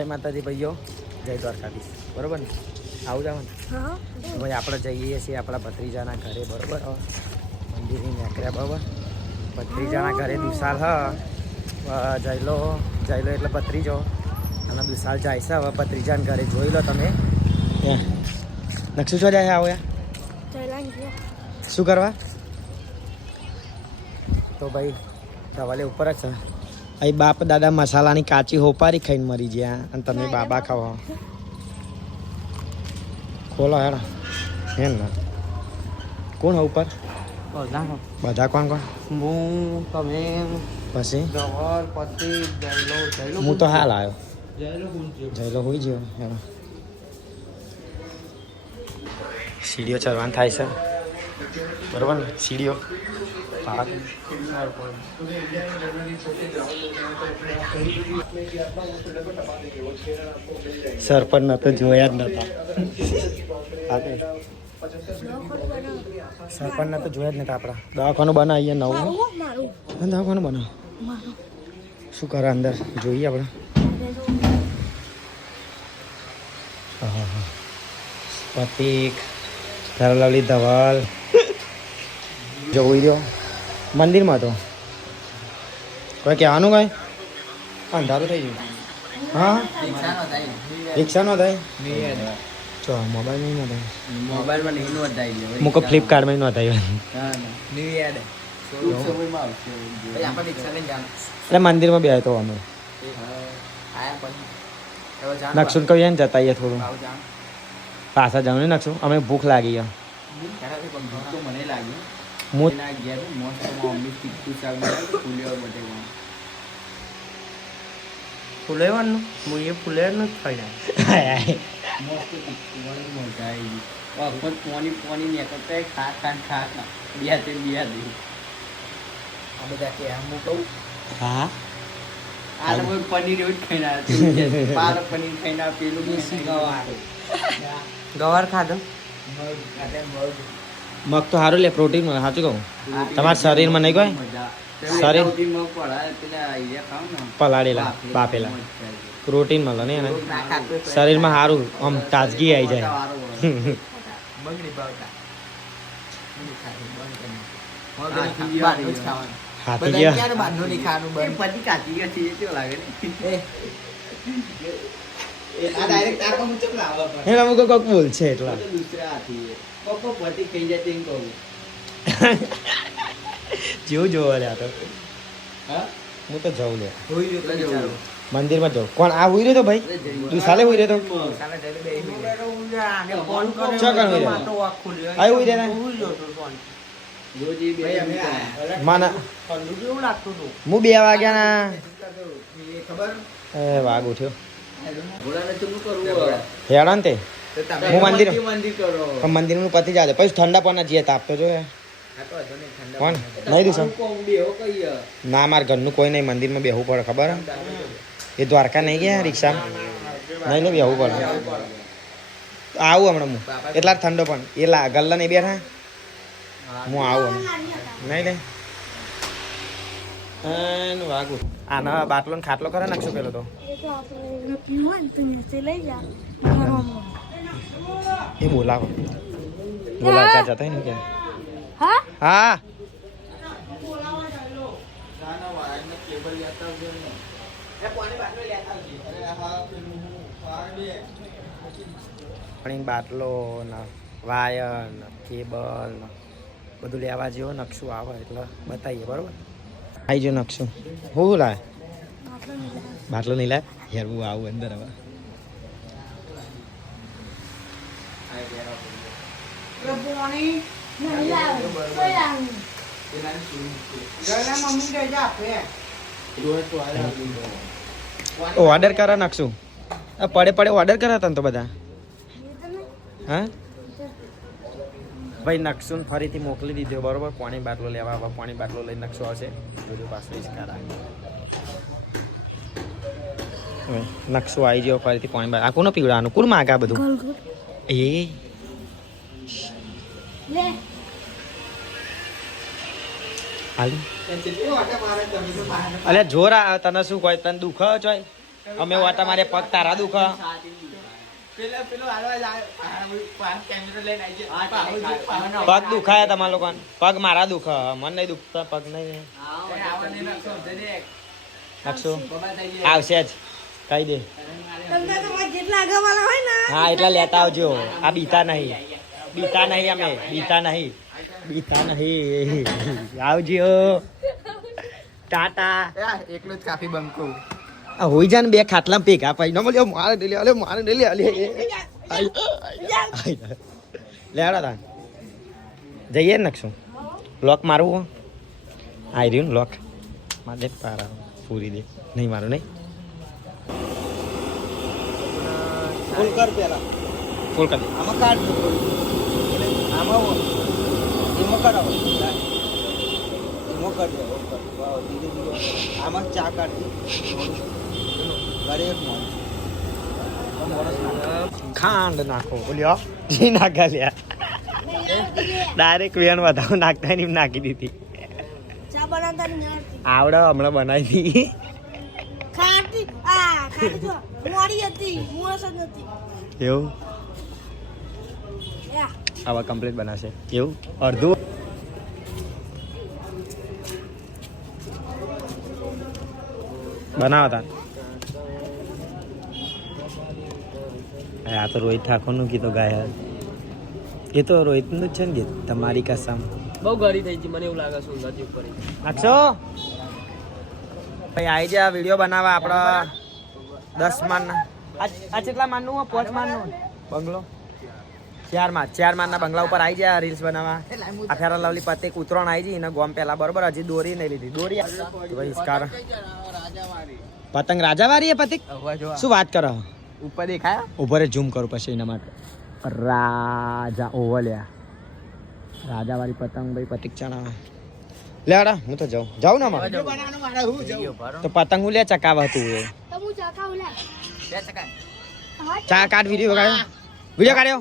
જય માતાજી ભાઈઓ જય દ્વારકાધીશ. બરોબર ને? આવું જાવ ને. હા. ભાઈ આપણે જઈએ છીએ આપણા ભત્રીજાના ઘરે બરોબર? મંદિરની નીકળ્યા બરોબર? ભત્રીજાના ઘરે દુસાલ હ. અ, જયલો જયલો એટલે ભત્રીજો. અને દુસાલ જાય છે હવે ભત્રીજાના ઘરે. જોઈ લો તમે. નકશું છો જાય આવો શું કરવા? તો ભાઈ સવાલે ઉપર જ છે. અહીં બાપ દાદા મસાલાની કાચી હોપારી ખાઈને મરી ગયા અને તમે બાબા ખાઓ. ખોલો હેડ. એમ ને કોણ હો ઉપર? બધા કોણ? કોણ હું તમે? પછી? હું તો હાલ આવ્યો. જયલો હોઈ ગયો. હેડો. સીડીઓ ચડવાનું થાય છે. બરોબર ને? સીડીઓ. સરપંચ તો જોયા જ નતા. આગળ સરપંચ તો જોયા જ નતા આપણા. દવાખાનું બનાવીએ નવું. દવાખાનું બનાવ. શું કરે અંદર? જોઈએ આપણે. હા, હા, હા. ધરલવલી ધવલ. જોઈ દો મંદિરમાં તો. કોઈ કહેવાનું કઈ? અંધારું થઈ ગયું. હા? રિક્ષા નો થાય? ચો મોબાઈલ નહીં થાય મોબાઈલમાં નહીં નોંધાઈ ગયો મૂકો ફ્લિપકાર્ટમાં નો થાય ન્યુ એટલે મંદિરમાં બે તો અમે. આયા પછી. હવે નકશું કહીએ ને જતા આવીએ થોડું. પાછા જવું ને નકશું? અમે ભૂખ લાગી ગયા ખરાબ પણ ભૂખ તો મને લાગી. હું એના ઘેર મસ્ત મમ્મી તીખું શાક બનાવ્યું ફૂલેવા બટેકા ફુલેવાનું? હું એ ફુલેવાનું જ ખાઈ મસ્ત તીખું મજા આવી ગઈ વખત પોની પોની નીકળતા ખા ખા ખા ખા બિયા તે બિયા દે આ બધા કે આમ હું કહું? હા? આ લોકો પનીર એવું જ આવ્યા પાલક પનીર ખાઈને આવ્યા, પેલું ગવાર. ગવાર ખાધો? મગ ખાધા મગ. મગ તો સારું લે પ્રોટીન મળે સાચું કહું. તમારા શરીરમાં નહીં કોઈ? શરીર? પલાળેલા બાફેલા પ્રોટીન મળે ને એને શરીરમાં સારું આમ તાજગી આવી જાય. હાથી ગયા. એ અમુક કોક બોલ છે એટલા. જેવું જોવા લ્યા તો. હું? તો જાઉં લે. મંદિરમાં જાઉં. કોણ આ હુઈ રહ્યો તો ભાઈ? તું સાલે હુઈ રહ્યો તો? આવી હુઈ રહ્યા માના હું બે વાગ્યા ના એ વાગ ઉઠ્યો. હેડા ને તે? હું મંદિર- મંદિર કરો. પણ મંદિરનું પતી જાય પછી ઠંડા પણ જઈએ તાપ તો જોઈએ. કોણ? નહીં દુસર? ના મારા ઘરનું કોઈ નહીં. મંદિરમાં બેહવું પડે ખબર? હે? એ દ્વારકા નહીં ગયા રિક્ષા? નહીં નહીં બેહવું પડે. આવું હમણાં હું. એટલા ઠંડો પણ. એ ગલ્લા નહીં બેઠા? હું આવું નહીં નહીં. એનું વાગું. આના બાટલો ને ખાટલો કરે નાખશું પેલો તો. એ બોલાવો. બોલાવ ચા જતા ને કે. હા? હા. પાણી બાટલો ને વાયર ને કેબલ બધું લેવા જેવો નકશું આવે એટલે બતાવીએ બરોબર? આવી જો નકશું હું લાવે. બાટલો નહીં લાવે યાર હું આવું અંદર હવે. ઓર્ડર કરા નાખશું પડે પડે ઓર્ડર કરાતા તને તો બધા. હા ભાઈ નકશું ફરીથી મોકલી દીધો બરોબર? પાણી બાટલો લેવા આવા પાણી બાટલો લઈ નકશો આવશે બધું પાછું જ નકશો આવી ગયો ફરીથી પાણી બાટલો. આ કોનો પીવડાવવાનું? કોણ માગા બધું. એ? લે. જોરા અલ્યા જોર તને શું કહે તને દુખ ચોય અમે વાટા મારે પગ તારા દુખ. પગ દુખાયા તમારા લોકો પગ મારા દુખ મન નહીં દુખતા પગ નહીં. નાખશો આવશે. જ. કહી દે. તમને તો મારા જેટલા આગળવાળા હોય ને હા એટલા લેતા આવજો. આ બીતા નહીં. બીતા નહીં અમે. બીતા નહીં. બીતા નહીં. આવજો. ટાટા. એકલું જ કાફી બંકો આ હોઈ જા ને બે ખાટલા ભેગા પાઈ ન મળ્યો મારે ડેલી અલે મારે ડેલી અલે. લેડા તા જઈએ ને નકશું. લોક મારવું આઈ રહ્યું ને લોક. મારે પારા. પૂરી દે. નહીં મારું નહીં. ફૂલ કર પેલા. ફૂલ કર આમાં કાઢ દો આમાં એમાં કરાવો એમાં કરી દો વાવ ધીરે ધીરે. આમાં ચા કાઢી ખાંડ નાખો બોલ્યો? જી નાખા લ્યા ડાયરેક્ટ વેણ વધાવ નાખતા એમ નાખી દીધી. આવડે હમણાં બનાવી હતી એવું? આવા કમ્પ્લીટ બનાવશે એવું? અડધું? બનાવતા. આ તો રોહિત ઠાકોરનું ગીતો ગાય એ તો રોહિતનું જ છે ને ગીત તમારી કસમ. બહુ ગરી થઈ ગઈ મને એવું લાગે છે ઊંઘાથી ઉપર નાખશો ભાઈ આવી જા વીડિયો બનાવવા આપણા દસ માન આ કેટલા માનનું હોય? પાંચ માનનું બંગલો? ચારમાં ચાર માનના બંગલા ઉપર આવી જાય રીલ્સ બનાવવા આ ફેરા લવલી પતે ઉતરણ આવી જઈ ને ગોમ પેલા બરોબર હજી દોરી નહીં લીધી. દોરી ભાઈ પતંગ રાજાવારી હે પતિક શું વાત કરો? ઉપર દેખાય? ઉપર ઝૂમ કરું પછી એના માટે. રાજા ઓવલ્યા રાજાવાળી પતંગ ભાઈ પતિક ચણા લે આડા હું તો જાઉં. જાઉં ના જવું તો પતંગ હું લે ચકાવા હતું એ. તો ટકા ચા કાઢ વીડિયો કાઢ્યો વીડિયો કાઢ્યો?